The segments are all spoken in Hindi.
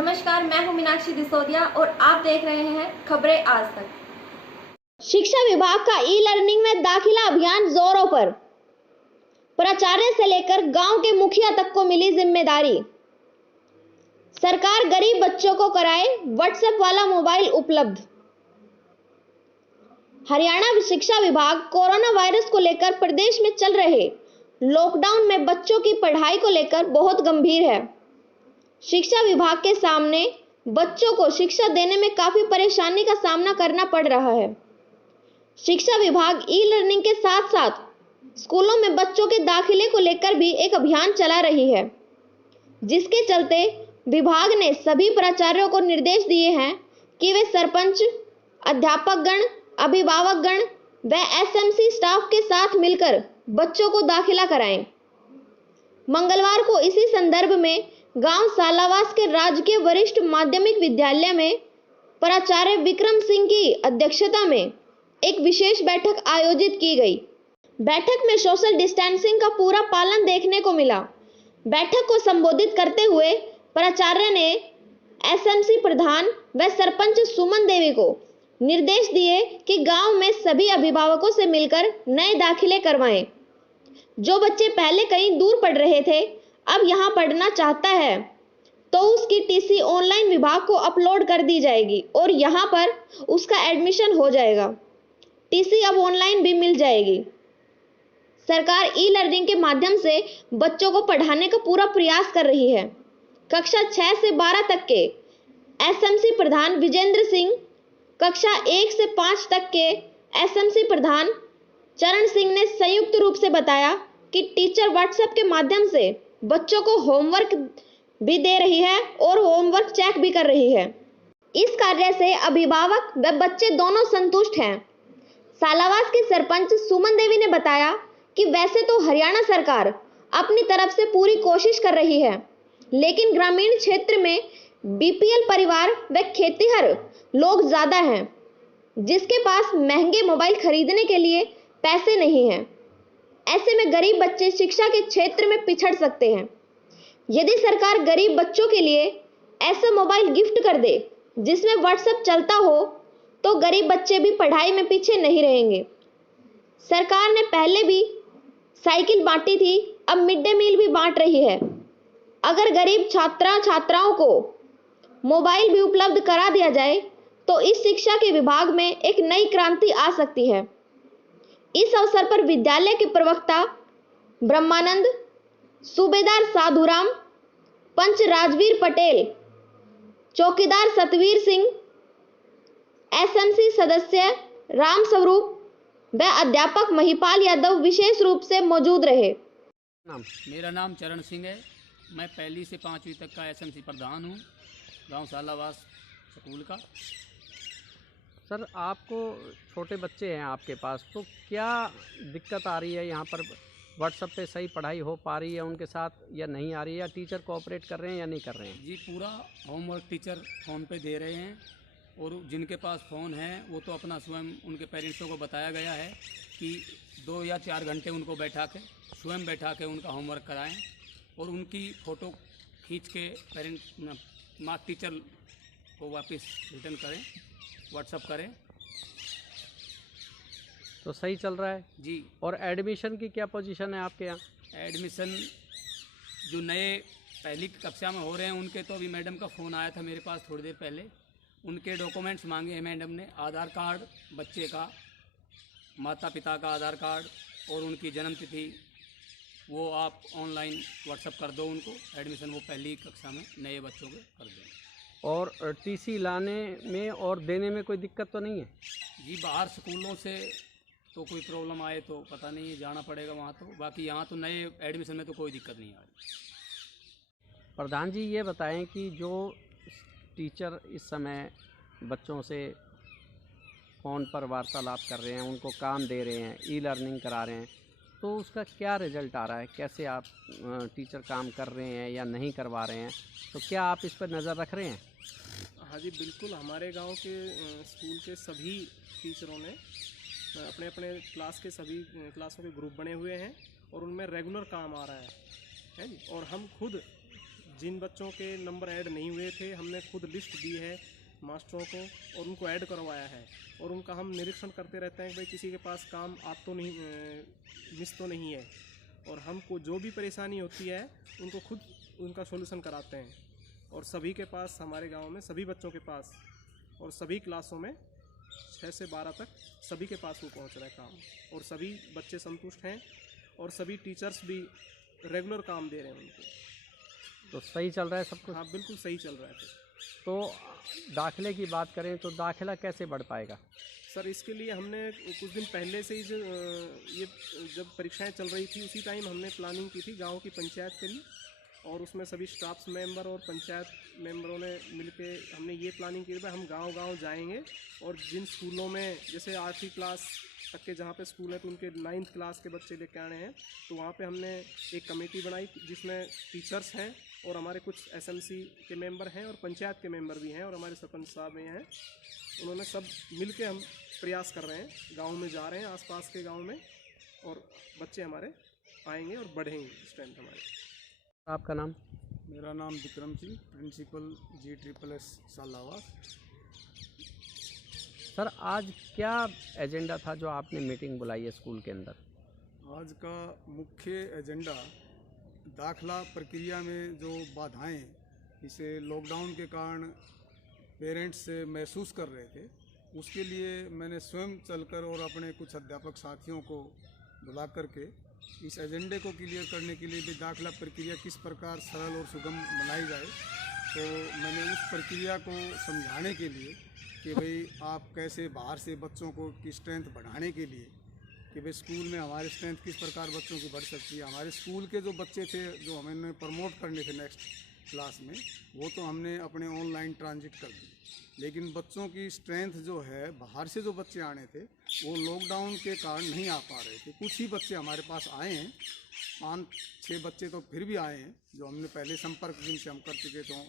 नमस्कार, मैं हूं मीनाक्षी दिसोदिया और आप देख रहे हैं खबरें आज तक। शिक्षा विभाग का ई लर्निंग में दाखिला अभियान जोरों पर। प्राचार्य से लेकर गांव के मुखिया तक को मिली जिम्मेदारी। सरकार गरीब बच्चों को कराए व्हाट्सएप वाला मोबाइल उपलब्ध। हरियाणा शिक्षा विभाग कोरोना वायरस को लेकर प्रदेश में चल रहे लॉकडाउन में बच्चों की पढ़ाई को लेकर बहुत गंभीर है। शिक्षा विभाग के सामने बच्चों को शिक्षा देने में काफी परेशानी का सामना करना पड़ रहा है। शिक्षा विभाग ई लर्निंग के साथ साथ स्कूलों में बच्चों के दाखिले को लेकर भी एक अभियान चला रही है, जिसके चलते विभाग ने सभी प्राचार्यों को निर्देश दिए हैं कि वे सरपंच, अध्यापकगण, अभिभावकगण व एसएमसी स्टाफ के साथ मिलकर बच्चों को दाखिला कराएं। मंगलवार को इसी संदर्भ में गांव सालावास के राजकीय वरिष्ठ माध्यमिक विद्यालय में प्राचार्य विक्रम सिंह की अध्यक्षता में एक विशेष बैठक आयोजित की गई। बैठक में सोशल डिस्टेंसिंग का पूरा पालन देखने को मिला। बैठक को संबोधित करते हुए प्राचार्य ने एसएमसी प्रधान व सरपंच सुमन देवी को निर्देश दिए कि गांव में सभी अभिभावकों से मिलकर नए दाखिले करवाएं। जो बच्चे पहले कहीं दूर पढ़ रहे थे अब यहां पढ़ना चाहता है तो उसकी टीसी ऑनलाइन विभाग को अपलोड कर दी जाएगी और यहां पर उसका एडमिशन हो जाएगा। टीसी अब ऑनलाइन भी मिल जाएगी। सरकार ई लर्निंग के माध्यम से बच्चों को पढ़ाने का पूरा प्रयास कर रही है। कक्षा 6 से 12 तक के एसएमसी प्रधान विजेंद्र सिंह, कक्षा 1 से 5 तक के एसएमसी प्रधान चरण सिंह ने संयुक्त रूप से बताया कि टीचर व्हाट्सएप के माध्यम से बच्चों को होमवर्क भी दे रही है और होमवर्क चेक भी कर रही है। इस कार्य से अभिभावक व बच्चे दोनों संतुष्ट हैं। सालावास की सरपंच सुमन देवी ने बताया कि वैसे तो हरियाणा सरकार अपनी तरफ से पूरी कोशिश कर रही है, लेकिन ग्रामीण क्षेत्र में बीपीएल परिवार व खेतीहर लोग ज्यादा हैं, जिसके पास महंगे मोबाइल खरीदने के लिए पैसे नहीं हैं। ऐसे में गरीब बच्चे शिक्षा के क्षेत्र में पिछड़ सकते हैं। यदि सरकार गरीब बच्चों के लिए ऐसा मोबाइल गिफ्ट कर दे जिसमें व्हाट्सएप चलता हो तो गरीब बच्चे भी पढ़ाई में पीछे नहीं रहेंगे। सरकार ने पहले भी साइकिल बांटी थी, अब मिड डे मील भी बांट रही है। अगर गरीब छात्राओं को मोबाइल भी उपलब्ध करा दिया जाए तो इस शिक्षा के विभाग में एक नई क्रांति आ सकती है। इस अवसर पर विद्यालय के प्रवक्ता ब्रह्मानंद, सूबेदार साधुराम, पंच राजवीर पटेल, चौकीदार सतवीर सिंह, एसएमसी सदस्य राम स्वरूप व अध्यापक महिपाल यादव विशेष रूप से मौजूद रहे। मेरा नाम चरण सिंह है। मैं पहली से 5वीं तक का एसएमसी प्रधान हूँ, गांव सालावास स्कूल का। सर, आपको छोटे बच्चे हैं आपके पास, तो क्या दिक्कत आ रही है यहाँ पर? व्हाट्सएप पे सही पढ़ाई हो पा रही है उनके साथ या नहीं आ रही है, या टीचर कोऑपरेट कर रहे हैं या नहीं कर रहे हैं? जी, पूरा होमवर्क टीचर फ़ोन पे दे रहे हैं और जिनके पास फ़ोन है वो तो अपना स्वयं, उनके पेरेंट्सों को बताया गया है कि 2 या 4 घंटे उनको स्वयं बैठा के उनका होमवर्क कराएं और उनकी फ़ोटो खींच के पेरेंट टीचर को वापस रिटर्न करें, व्हाट्सअप करें। तो सही चल रहा है जी। और एडमिशन की क्या पोजीशन है आपके यहाँ? एडमिशन जो नए पहली कक्षा में हो रहे हैं उनके तो अभी मैडम का फ़ोन आया था मेरे पास थोड़ी देर पहले। उनके डॉक्यूमेंट्स मांगे हैं मैडम ने, आधार कार्ड बच्चे का, माता पिता का आधार कार्ड और उनकी जन्म तिथि, वो आप ऑनलाइन व्हाट्सअप कर दो उनको। एडमिशन वो पहली कक्षा में नए बच्चों के कर दें। और टीसी लाने में और देने में कोई दिक्कत तो नहीं है? जी, बाहर स्कूलों से तो कोई प्रॉब्लम आए तो पता नहीं, जाना पड़ेगा वहाँ तो। बाकी यहाँ तो नए एडमिशन में तो कोई दिक्कत नहीं आ रही। प्रधान जी, ये बताएं कि जो टीचर इस समय बच्चों से फ़ोन पर वार्तालाप कर रहे हैं, उनको काम दे रहे हैं, ई लर्निंग करा रहे हैं, तो उसका क्या रिजल्ट आ रहा है? कैसे आप टीचर काम कर रहे हैं या नहीं करवा रहे हैं? तो क्या आप इस पर नज़र रख रहे हैं? हाँ जी, बिल्कुल। हमारे गांव के स्कूल के सभी टीचरों ने अपने अपने क्लास के सभी क्लासों के ग्रुप बने हुए हैं और उनमें रेगुलर काम आ रहा है जी। और हम खुद जिन बच्चों के नंबर ऐड नहीं हुए थे हमने खुद लिस्ट दी है मास्टरों को और उनको ऐड करवाया है, और उनका हम निरीक्षण करते रहते हैं कि भाई किसी के पास काम आप तो नहीं मिस तो नहीं है, और हमको जो भी परेशानी होती है उनको खुद उनका सॉल्यूशन कराते हैं। और सभी के पास, हमारे गांव में सभी बच्चों के पास और सभी क्लासों में 6 से 12 तक सभी के पास वो पहुंच रहा है काम, और सभी बच्चे संतुष्ट हैं और सभी टीचर्स भी रेगुलर काम दे रहे हैं उनको। तो सही चल रहा है सब कुछ? हाँ, बिल्कुल सही चल रहा है। तो दाखिले की बात करें तो दाखिला कैसे बढ़ पाएगा? सर, इसके लिए हमने कुछ दिन पहले से ही ये जब परीक्षाएं चल रही थी उसी टाइम हमने प्लानिंग की थी, गांव की पंचायत करी, और उसमें सभी स्टाफ मेंबर और पंचायत मेंबरों ने मिलके हमने ये प्लानिंग की भाई हम गांव-गांव जाएंगे, और जिन स्कूलों में जैसे 8वीं क्लास तक के जहाँ पे स्कूल है तो उनके 9th क्लास के बच्चे लेके आने हैं, तो वहाँ पे हमने एक कमेटी बनाई जिसमें टीचर्स हैं और हमारे कुछ SMC के मेंबर हैं और पंचायत के मेंबर भी हैं और हमारे सरपंच साहब हैं। उन्होंने सब मिल के हम प्रयास कर रहे हैं, गाँव में जा रहे हैं, आसपास के गाँव में, और बच्चे हमारे आएंगे और बढ़ेंगे स्ट्रेंथ हमारे। आपका नाम? मेरा नाम Vikram Singh, principal GSSS Salawas. Sir, आज क्या एजेंडा था जो आपने मीटिंग बुलाई है स्कूल के अंदर? आज का मुख्य एजेंडा दाखला प्रक्रिया में जो बाधाएं इसे लॉकडाउन के कारण पेरेंट्स महसूस कर रहे थे, उसके लिए मैंने स्वयं चलकर और अपने कुछ अध्यापक साथियों को बुला करके इस एजेंडे को क्लियर करने के लिए भी दाखला प्रक्रिया किस प्रकार सरल और सुगम बनाई जाए, तो मैंने उस प्रक्रिया को समझाने के लिए कि भाई आप कैसे बाहर से बच्चों को की स्ट्रेंथ बढ़ाने के लिए कि भाई स्कूल में हमारी स्ट्रेंथ किस प्रकार बच्चों की बढ़ सकती है। हमारे स्कूल के जो बच्चे थे जो हमें प्रमोट करने थे नेक्स्ट क्लास में, वो तो हमने अपने ऑनलाइन ट्रांजिट कर दी, लेकिन बच्चों की स्ट्रेंथ जो है बाहर से जो बच्चे आने थे वो लॉकडाउन के कारण नहीं आ पा रहे थे। कुछ ही बच्चे हमारे पास आए हैं, 5-6 बच्चे तो फिर भी आए हैं जो हमने पहले संपर्क जिनसे हम कर चुके थे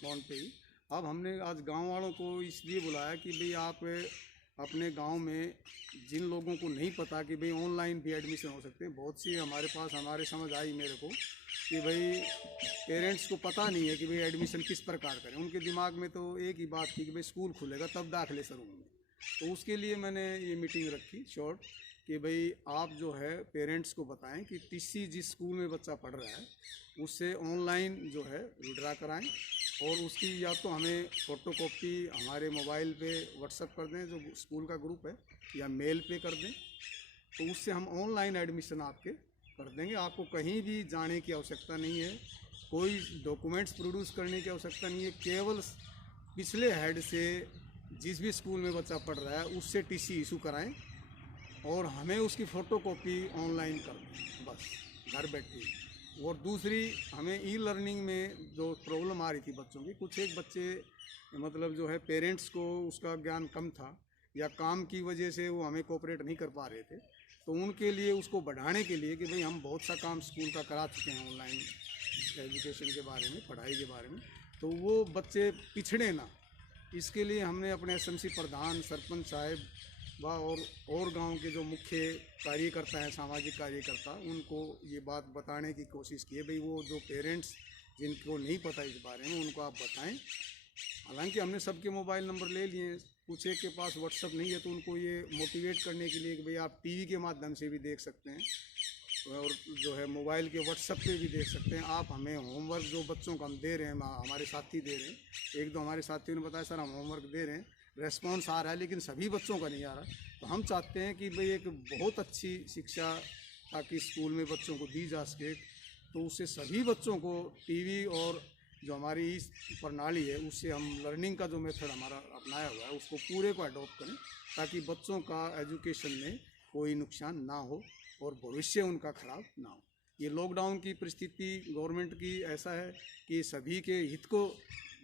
फ़ोन पे ही। अब हमने आज गांव वालों को इसलिए बुलाया कि भाई आप अपने गांव में जिन लोगों को नहीं पता कि भाई ऑनलाइन भी एडमिशन हो सकते हैं, बहुत सी हमारे पास हमारे समझ आई मेरे को कि भाई पेरेंट्स को पता नहीं है कि भाई एडमिशन किस प्रकार करें। उनके दिमाग में तो एक ही बात थी कि भाई स्कूल खुलेगा तब दाखिले शुरू होंगे। तो उसके लिए मैंने ये मीटिंग रखी शॉर्ट कि भाई आप जो है पेरेंट्स को बताएं कि TC जिस स्कूल में बच्चा पढ़ रहा है उससे ऑनलाइन जो है विड्रा कराएं, और उसकी या तो हमें फ़ोटोकॉपी हमारे मोबाइल पे व्हाट्सएप कर दें जो स्कूल का ग्रुप है, या मेल पे कर दें, तो उससे हम ऑनलाइन एडमिशन आपके कर देंगे। आपको कहीं भी जाने की आवश्यकता नहीं है, कोई डॉक्यूमेंट्स प्रोड्यूस करने की आवश्यकता नहीं है, केवल पिछले हेड से जिस भी स्कूल में बच्चा पढ़ रहा है उससे TC इशू कराएं और हमें उसकी फ़ोटोकॉपी ऑनलाइन कर दें, बस घर बैठे ही। और दूसरी, हमें ई-लर्निंग में जो प्रॉब्लम आ रही थी बच्चों की, कुछ एक बच्चे मतलब जो है पेरेंट्स को उसका ज्ञान कम था या काम की वजह से वो हमें कोऑपरेट नहीं कर पा रहे थे, तो उनके लिए उसको बढ़ाने के लिए कि भाई हम बहुत सा काम स्कूल का करा चुके हैं ऑनलाइन एजुकेशन के बारे में, पढ़ाई के बारे में, तो वो बच्चे पिछड़े ना, इसके लिए हमने अपने SMC प्रधान, सरपंच साहब व और गांव के जो मुख्य कार्यकर्ता हैं, सामाजिक कार्यकर्ता, उनको ये बात बताने की कोशिश की है भाई वो जो पेरेंट्स जिनको नहीं पता इस बारे में उनको आप बताएं। हालांकि हमने सबके मोबाइल नंबर ले लिए, कुछ एक के पास व्हाट्सअप नहीं है, तो उनको ये मोटिवेट करने के लिए कि भाई आप TV के माध्यम से भी देख सकते हैं और जो है मोबाइल के व्हाट्सएप पे भी देख सकते हैं। आप हमें होमवर्क जो बच्चों को हम दे रहे हैं, हमारे साथी दे रहे हैं, 1-2 हमारे साथियों ने बताया सर हम होमवर्क दे रहे हैं, रेस्पॉन्स आ रहा है लेकिन सभी बच्चों का नहीं आ रहा, तो हम चाहते हैं कि भाई एक बहुत अच्छी शिक्षा ताकि स्कूल में बच्चों को दी जा सके, तो उससे सभी बच्चों को TV और जो हमारी इस प्रणाली है उससे हम लर्निंग का जो मेथड हमारा अपनाया हुआ है उसको पूरे को अडॉप्ट करें, ताकि बच्चों का एजुकेशन में कोई नुकसान ना हो और भविष्य उनका खराब ना हो। ये लॉकडाउन की परिस्थिति गवर्नमेंट की ऐसा है कि सभी के हित को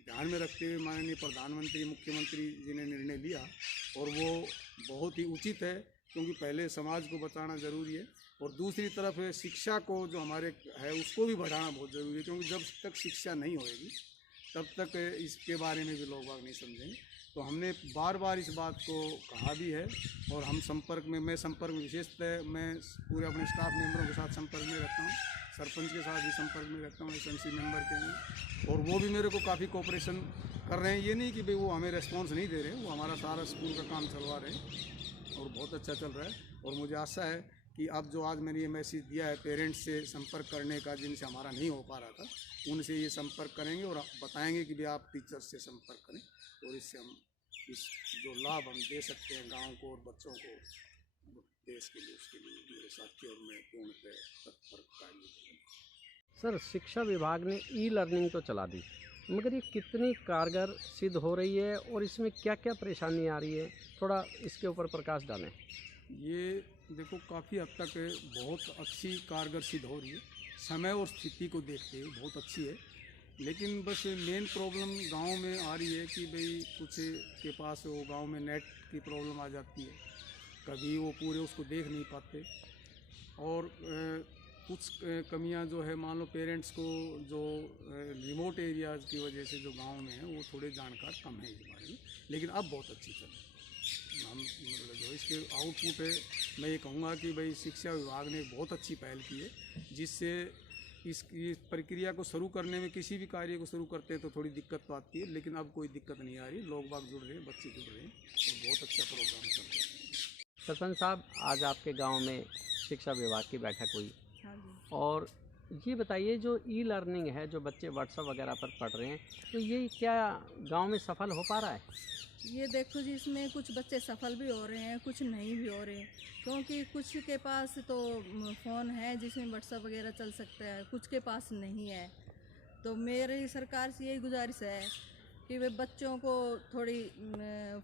ध्यान में रखते हुए माननीय प्रधानमंत्री, मुख्यमंत्री जी ने निर्णय लिया, और वो बहुत ही उचित है, क्योंकि पहले समाज को बचाना ज़रूरी है और दूसरी तरफ शिक्षा को जो हमारे है उसको भी बढ़ाना बहुत ज़रूरी है, क्योंकि जब तक शिक्षा नहीं होएगी तब तक इसके बारे में भी लोग बाग नहीं समझेंगे। तो हमने बार बार इस बात को कहा भी है और हम संपर्क में, मैं संपर्क में विशेषतः मैं पूरे अपने स्टाफ मेंबरों के साथ संपर्क में रहता हूँ, सरपंच के साथ भी संपर्क में रहता हूँ, एसएमसी मेंबर के हैं, और वो भी मेरे को काफ़ी कोऑपरेशन कर रहे हैं। ये नहीं कि भाई वो हमें रेस्पॉन्स नहीं दे रहे, वो हमारा सारा स्कूल का काम चलवा रहे हैं और बहुत अच्छा चल रहा है। और मुझे आशा है कि अब जो आज मैंने ये मैसेज दिया है पेरेंट्स से संपर्क करने का, जिनसे हमारा नहीं हो पा रहा था, उनसे ये संपर्क करेंगे और बताएंगे कि भाई आप टीचर्स से संपर्क करें, और इससे हम इस जो लाभ हम दे सकते हैं गांव को और बच्चों को, देश के लिए, उसके लिए मेरे साथी और मैं पूर्णतः तत्पर कार्य करें। सर, शिक्षा विभाग ने ई लर्निंग तो चला दी, मगर ये कितनी कारगर सिद्ध हो रही है और इसमें क्या क्या परेशानी आ रही है, थोड़ा इसके ऊपर प्रकाश डालें। ये देखो काफ़ी हद तक बहुत अच्छी कारगर सिद्ध हो रही है, समय और स्थिति को देखते हुए बहुत अच्छी है। लेकिन बस मेन प्रॉब्लम गांव में आ रही है कि भाई कुछ के पास वो गांव में नेट की प्रॉब्लम आ जाती है, कभी वो पूरे उसको देख नहीं पाते, और कुछ कमियां जो है, मान लो पेरेंट्स को जो रिमोट एरियाज़ की वजह से जो गांव में है वो थोड़े जानकार कम है इस बारे में, लेकिन अब बहुत अच्छी चल रही है। हम मतलब जो इसके आउटपुट है, मैं ये कहूँगा कि भाई शिक्षा विभाग ने बहुत अच्छी पहल की है, जिससे इस प्रक्रिया को शुरू करने में, किसी भी कार्य को शुरू करते हैं तो थोड़ी दिक्कत तो आती है, लेकिन अब कोई दिक्कत नहीं आ रही, लोग बाग जुड़ रहे हैं, बच्चे जुड़ रहे हैं और बहुत अच्छा प्रोग्राम चल रहा है। सरपंच साहब, आज आपके गांव में शिक्षा विभाग की बैठक हुई, हाँ जी। और ये बताइए जो ई लर्निंग है, जो बच्चे व्हाट्सएप वगैरह पर पढ़ रहे हैं, तो ये क्या गांव में सफल हो पा रहा है? ये देखो जी, इसमें कुछ बच्चे सफल भी हो रहे हैं, कुछ नहीं भी हो रहे हैं, क्योंकि कुछ के पास तो फ़ोन है जिसमें व्हाट्सएप वगैरह चल सकता है, कुछ के पास नहीं है। तो मेरी सरकार से यही गुजारिश है कि वे बच्चों को थोड़ी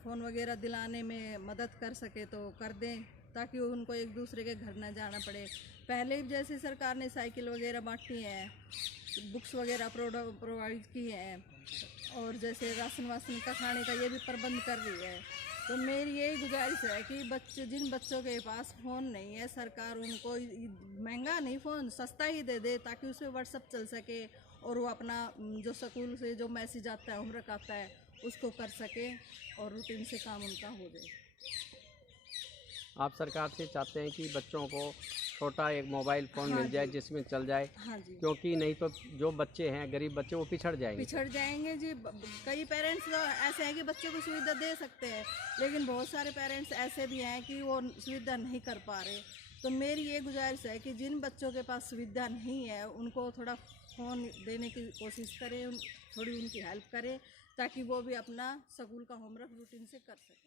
फ़ोन वगैरह दिलाने में मदद कर सके तो कर दें, ताकि उनको एक दूसरे के घर ना जाना पड़े। पहले जैसे सरकार ने साइकिल वगैरह बांटी हैं, बुक्स वगैरह प्रोवाइड की हैं, और जैसे राशन वासन का खाने का ये भी प्रबंध कर रही है। तो मेरी यही गुजारिश है कि जिन बच्चों के पास फ़ोन नहीं है, सरकार उनको महंगा नहीं, फ़ोन सस्ता ही दे दे, ताकि उसमें व्हाट्सएप चल सके और वो अपना जो स्कूल से जो मैसेज आता है, होमवर्क आता है, उसको कर सके और रूटीन से काम उनका हो जाए। आप सरकार से चाहते हैं कि बच्चों को छोटा एक मोबाइल फ़ोन हाँ मिल जाए जी। जिसमें चल जाए, हाँ जी, क्योंकि नहीं तो जो बच्चे हैं, गरीब बच्चे, वो पिछड़ जाएंगे। पिछड़ जाएंगे जी। कई पेरेंट्स तो ऐसे हैं कि बच्चों को सुविधा दे सकते हैं, लेकिन बहुत सारे पेरेंट्स ऐसे भी हैं कि वो सुविधा नहीं कर पा रहे। तो मेरी ये गुजारिश है कि जिन बच्चों के पास सुविधा नहीं है, उनको थोड़ा फ़ोन देने की कोशिश करें, थोड़ी उनकी हेल्प करें, ताकि वो भी अपना स्कूल का होमवर्क रूटीन से कर सकें।